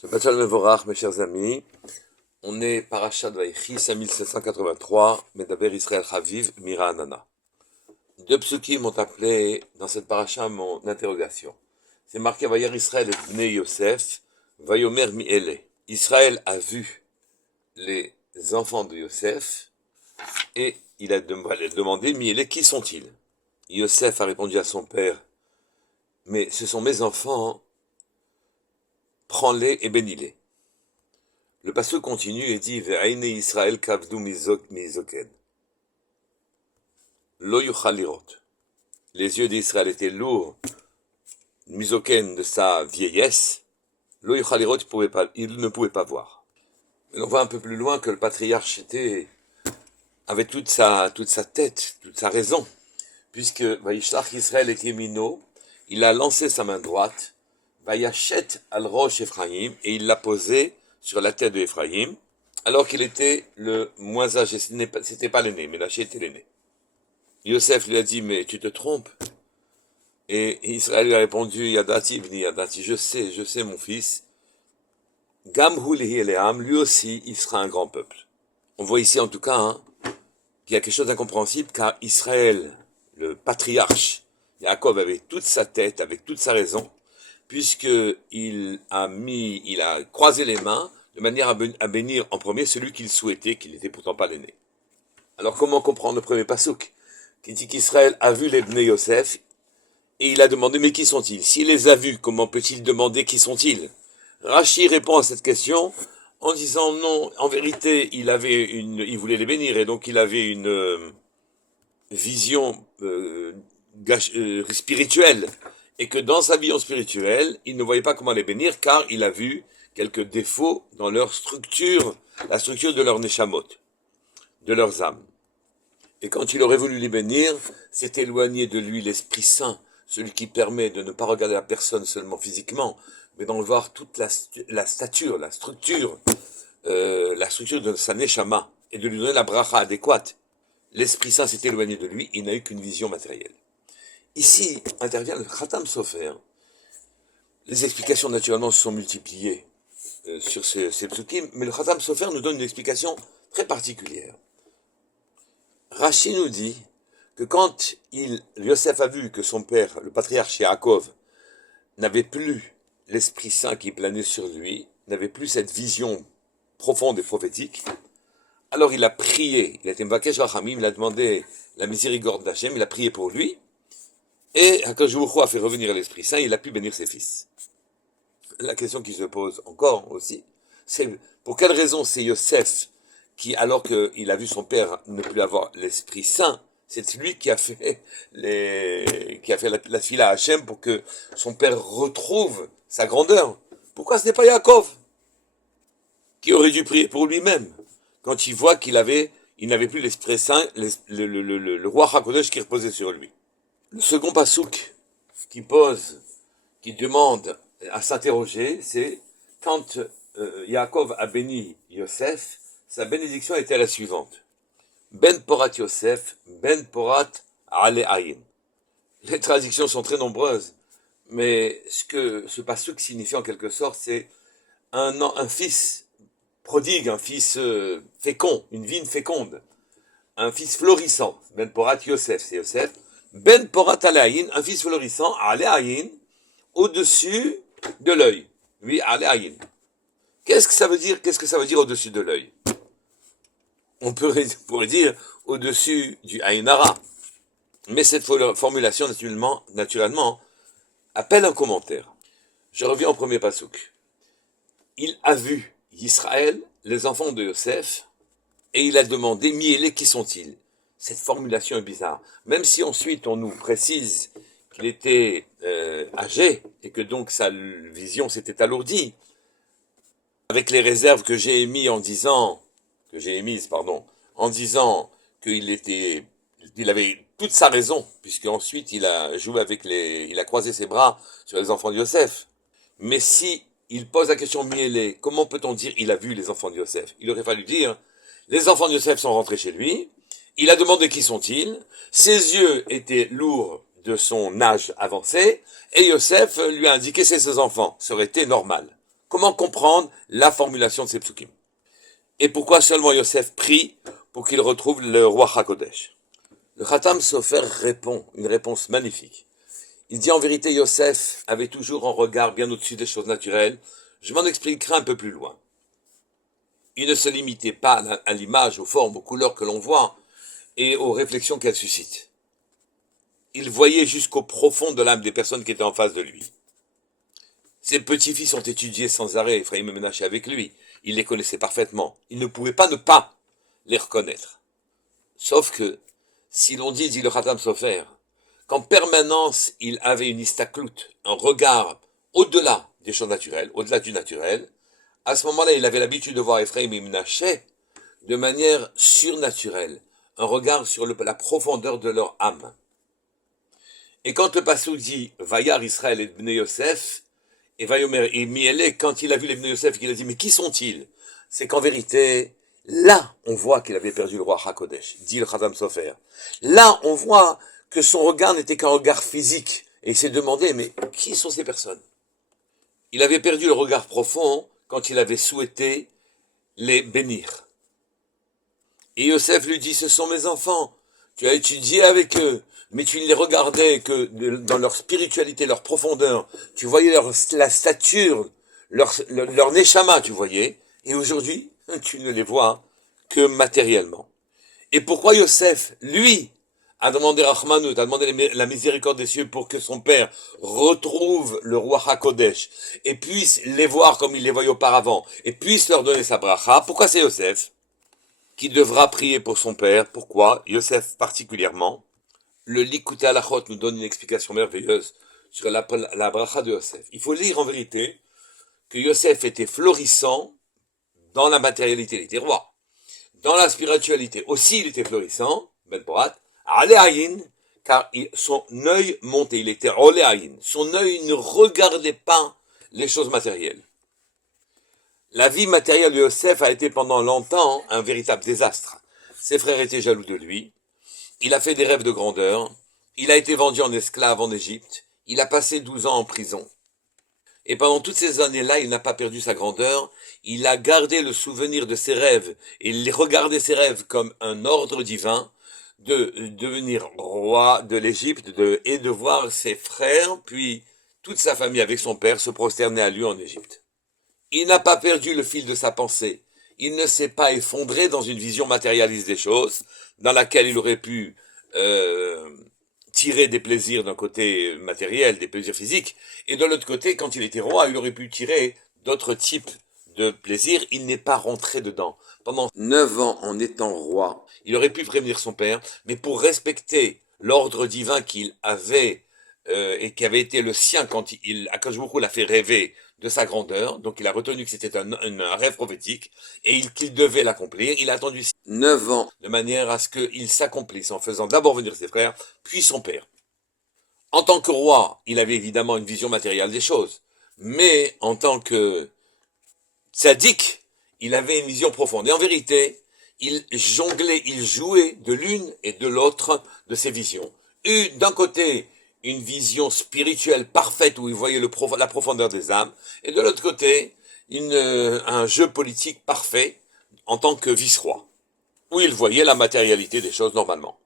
Shabbat Shalom Mevorach, mes chers amis. On est Parashat Vaïchi, 5783, Medaber Israël Chaviv, Mira Anana. Deux psukim m'ont appelé dans cette paracha mon interrogation. C'est marqué Vayar Israël et Bnei Yosef, Vayomer Mi'ele. Israël a vu les enfants de Yosef et il a demandé Mi'ele, qui sont-ils? Yosef a répondu à son père, mais ce sont mes enfants, prends-les et bénis-les. Le passage continue et dit Ve'aine Israël kavdu mizoken. Lo yuchal lirot. Les yeux d'Israël étaient lourds, mizoken de sa vieillesse. Lo yuchal lirot, il ne pouvait pas voir. Mais on voit un peu plus loin que le patriarche avait toute sa tête, toute sa raison, puisque Vayishlach Israël et Yemino, il a lancé sa main droite, Vayachet al rosh Ephraim, et il l'a posé sur la tête d'Ephraïm, alors qu'il était le moins âgé, c'était pas l'aîné, mais Ménaché était l'aîné. Yosef lui a dit, mais tu te trompes. Et Israël lui a répondu, Yadati, Bni Yadati, je sais mon fils, Gam hu lihi eleam, lui aussi, il sera un grand peuple. On voit ici en tout cas qu'il y a quelque chose d'incompréhensible, car Israël, le patriarche, Yaakov avait toute sa tête, avec toute sa raison, puisqu'il a croisé les mains de manière à bénir en premier celui qu'il souhaitait, qu'il n'était pourtant pas l'aîné. Alors comment comprendre le premier pasouk qui dit qu'Israël a vu les Bnei Yosef et il a demandé mais qui sont-ils? S'il les a vus, comment peut-il demander qui sont-ils? Rashi répond à cette question en disant non, en vérité il voulait les bénir et donc il avait une vision spirituelle. Et que dans sa vision spirituelle, il ne voyait pas comment les bénir, car il a vu quelques défauts dans leur structure, la structure de leur neshamot, de leurs âmes. Et quand il aurait voulu les bénir, c'est éloigner de lui l'Esprit Saint, celui qui permet de ne pas regarder la personne seulement physiquement, mais d'en voir toute la stature, la structure de sa neshama, et de lui donner la bracha adéquate. L'Esprit Saint s'est éloigné de lui, il n'a eu qu'une vision matérielle. Ici intervient le Khatam Sofer. Les explications naturellement se sont multipliées sur ces psukim, mais le Khatam Sofer nous donne une explication très particulière. Rashi nous dit que quand Yosef a vu que son père, le patriarche Yaakov, n'avait plus l'Esprit Saint qui planait sur lui, n'avait plus cette vision profonde et prophétique, alors il a prié, il a été Mvakesh Rachamim, il a demandé la miséricorde d'Hachem, il a prié pour lui, et Akadosh Baruch Hu a fait revenir l'Esprit Saint, il a pu bénir ses fils. La question qui se pose encore aussi, c'est pour quelle raison c'est Yosef qui, alors qu'il a vu son père ne plus avoir l'Esprit Saint, c'est lui qui a fait la fila à Hachem pour que son père retrouve sa grandeur. Pourquoi ce n'est pas Yaakov qui aurait dû prier pour lui-même quand il voit qu'il n'avait plus l'Esprit Saint, le roi HaKodesh qui reposait sur lui. Le second pasouk qui demande à s'interroger, c'est quand Yaakov a béni Yosef, sa bénédiction était la suivante. Ben porat Yosef, ben porat ale ayin. Les traductions sont très nombreuses, mais ce que ce pasouk signifie en quelque sorte, c'est un fils prodigue, un fils fécond, une vigne féconde, un fils florissant. Ben porat Yosef, c'est Yosef. Ben porat aleayin, un fils florissant, aleayin, au-dessus de l'œil. Oui, aleayin. Qu'est-ce que ça veut dire au-dessus de l'œil? On pourrait dire au-dessus du Aïnara. Mais cette formulation, naturellement, appelle un commentaire. Je reviens au premier pasouk. Il a vu Israël, les enfants de Yosef, et il a demandé, Miélé, qui sont-ils? Cette formulation est bizarre. Même si ensuite on nous précise qu'il était âgé et que donc sa vision s'était alourdie, avec les réserves que j'ai émises en disant qu'il avait toute sa raison, puisque ensuite il a croisé ses bras sur les enfants de Yosef. Mais si il pose la question Miélé, comment peut-on dire il a vu les enfants de Yosef? Il aurait fallu dire les enfants de Yosef sont rentrés chez lui. Il a demandé qui sont-ils, ses yeux étaient lourds de son âge avancé, et Yosef lui a indiqué c'est ses enfants, ça aurait été normal. Comment comprendre la formulation de ces psukim? Et pourquoi seulement Yosef prie pour qu'il retrouve le roi HaKodesh? Le Khatam Sofer répond, une réponse magnifique. Il dit en vérité, Yosef avait toujours un regard bien au-dessus des choses naturelles. Je m'en expliquerai un peu plus loin. Il ne se limitait pas à l'image, aux formes, aux couleurs que l'on voit et aux réflexions qu'elles suscitent. Il voyait jusqu'au profond de l'âme des personnes qui étaient en face de lui. Ses petits-fils ont étudié sans arrêt Ephraim et Menaché avec lui. Il les connaissait parfaitement. Il ne pouvait pas ne pas les reconnaître. Sauf que, si l'on dit le Khatam Sofer, qu'en permanence il avait une istaklout, un regard au-delà des choses naturelles, au-delà du naturel, à ce moment-là il avait l'habitude de voir Ephraim et Menaché de manière surnaturelle, un regard sur la profondeur de leur âme. Et quand le Passouk dit Vayar Israël et Bnei Yosef, et Vayomer et Miele, quand il a vu les Bnei Yosef, il a dit mais qui sont-ils? C'est qu'en vérité, là on voit qu'il avait perdu le roi HaKodesh, dit le Khatam Sofer. Là on voit que son regard n'était qu'un regard physique, et il s'est demandé mais qui sont ces personnes? Il avait perdu le regard profond quand il avait souhaité les bénir. Et Yosef lui dit, ce sont mes enfants, tu as étudié avec eux, mais tu ne les regardais que dans leur spiritualité, leur profondeur, tu voyais la stature, leur neshama, tu voyais, et aujourd'hui, tu ne les vois que matériellement. Et pourquoi Yosef, lui, a demandé Rachmanout, a demandé la miséricorde des cieux pour que son père retrouve le roi HaKodesh et puisse les voir comme il les voyait auparavant et puisse leur donner sa bracha? Pourquoi c'est Yosef qui devra prier pour son père? Pourquoi Yosef particulièrement? Le Likutei Halachot nous donne une explication merveilleuse sur la bracha de Yosef. Il faut lire en vérité que Yosef était florissant dans la matérialité, il était roi. Dans la spiritualité aussi, il était florissant, Ben Porat, Aléaïn, car son œil montait, il était Oléaïn. Son œil ne regardait pas les choses matérielles. La vie matérielle de Yosef a été pendant longtemps un véritable désastre. Ses frères étaient jaloux de lui, il a fait des rêves de grandeur, il a été vendu en esclave en Égypte, il a passé 12 ans en prison. Et pendant toutes ces années-là, il n'a pas perdu sa grandeur, il a gardé le souvenir de ses rêves, et il regardait ses rêves comme un ordre divin de devenir roi de l'Égypte et de voir ses frères, puis toute sa famille avec son père se prosterner à lui en Égypte. Il n'a pas perdu le fil de sa pensée, il ne s'est pas effondré dans une vision matérialiste des choses, dans laquelle il aurait pu tirer des plaisirs d'un côté matériel, des plaisirs physiques, et de l'autre côté, quand il était roi, il aurait pu tirer d'autres types de plaisirs, il n'est pas rentré dedans. Pendant 9 ans en étant roi, il aurait pu prévenir son père, mais pour respecter l'ordre divin qu'il avait et qui avait été le sien quand Akadosh Baruch Hu l'a fait rêver de sa grandeur, donc il a retenu que c'était un rêve prophétique et qu'il devait l'accomplir. Il a attendu 9 ans de manière à ce qu'il s'accomplisse en faisant d'abord venir ses frères, puis son père. En tant que roi, il avait évidemment une vision matérielle des choses, mais en tant que tzaddik, il avait une vision profonde. Et en vérité, il jonglait, il jouait de l'une et de l'autre de ces visions. D'un côté, une vision spirituelle parfaite où il voyait la profondeur des âmes, et de l'autre côté, un jeu politique parfait en tant que vice-roi, où il voyait la matérialité des choses normalement.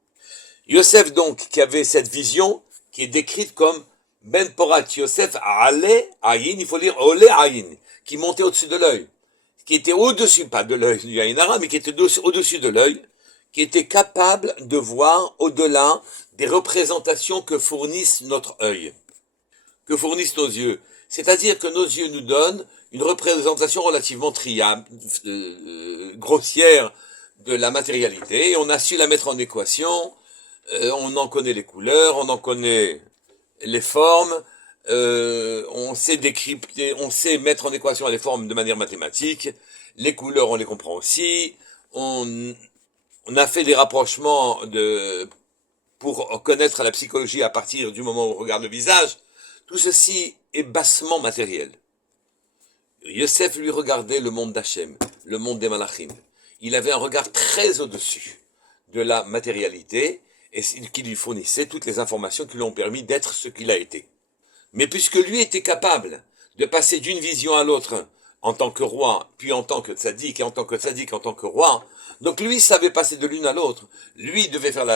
Yosef donc, qui avait cette vision, qui est décrite comme Ben Porat Yosef Ale Ayin, il faut lire Ole Ayin, qui montait au-dessus de l'œil, qui était au-dessus, pas de l'œil du Ayin Hara, mais qui était au-dessus de l'œil, qui était capable de voir au-delà des représentations que fournissent notre œil, que fournissent nos yeux. C'est-à-dire que nos yeux nous donnent une représentation relativement grossière de la matérialité, et on a su la mettre en équation, on en connaît les couleurs, on en connaît les formes, on sait décrypter, on sait mettre en équation les formes de manière mathématique, les couleurs on les comprend aussi, on a fait des rapprochements pour connaître la psychologie à partir du moment où on regarde le visage. Tout ceci est bassement matériel. Yosef lui regardait le monde d'Hachem, le monde des Malachim. Il avait un regard très au-dessus de la matérialité et qui lui fournissait toutes les informations qui lui ont permis d'être ce qu'il a été. Mais puisque lui était capable de passer d'une vision à l'autre en tant que roi, puis en tant que tzaddik, et en tant que tzaddik, en tant que roi. Donc lui savait passer de l'une à l'autre. Lui devait faire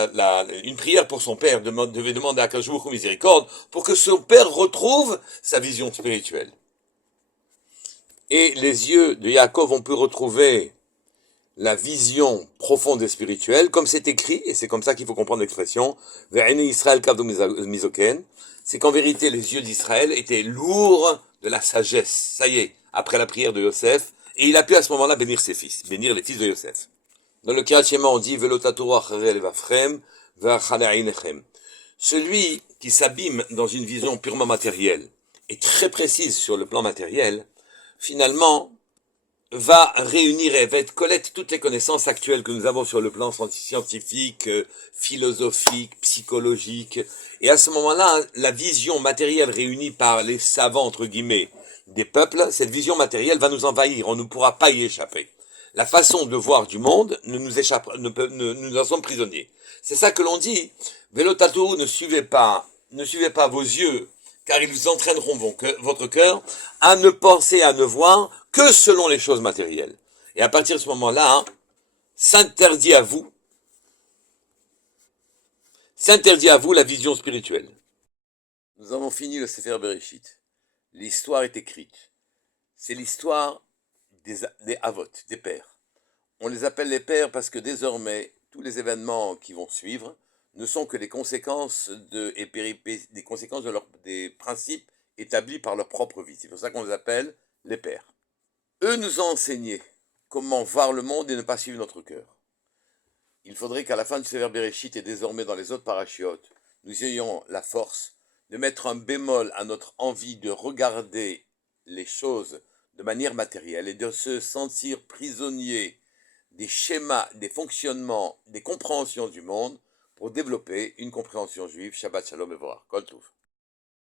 une prière pour son père, devait demander à Kajou miséricorde pour que son père retrouve sa vision spirituelle. Et les yeux de Yaakov ont pu retrouver la vision profonde et spirituelle, comme c'est écrit, et c'est comme ça qu'il faut comprendre l'expression, Israël misoken, c'est qu'en vérité les yeux d'Israël étaient lourds de la sagesse. Ça y est, après la prière de Yosef, et il a pu à ce moment-là bénir ses fils, bénir les fils de Yosef. Dans le Kiryat Shema, on dit celui qui s'abîme dans une vision purement matérielle et très précise sur le plan matériel, finalement, va réunir et va être collecte toutes les connaissances actuelles que nous avons sur le plan scientifique, philosophique, psychologique. Et à ce moment-là, la vision matérielle réunie par les savants, entre guillemets, des peuples, cette vision matérielle va nous envahir, on ne pourra pas y échapper. La façon de voir du monde nous en sommes prisonniers. C'est ça que l'on dit. Velotatou, ne suivez pas vos yeux, car ils vous entraîneront votre cœur à ne penser, à ne voir que selon les choses matérielles. Et à partir de ce moment-là, s'interdit à vous la vision spirituelle. Nous avons fini le Sefer Bereshit. L'histoire est écrite. C'est l'histoire des Avot, des pères. On les appelle les pères parce que désormais, tous les événements qui vont suivre ne sont que les conséquences des principes établis par leur propre vie. C'est pour ça qu'on les appelle les pères. Eux nous ont enseigné comment voir le monde et ne pas suivre notre cœur. Il faudrait qu'à la fin du Sefer Bereshit et désormais dans les autres parachiotes, nous ayons la force de mettre un bémol à notre envie de regarder les choses de manière matérielle et de se sentir prisonnier des schémas, des fonctionnements, des compréhensions du monde pour développer une compréhension juive. Shabbat Shalom et Vorach. Kol Tov.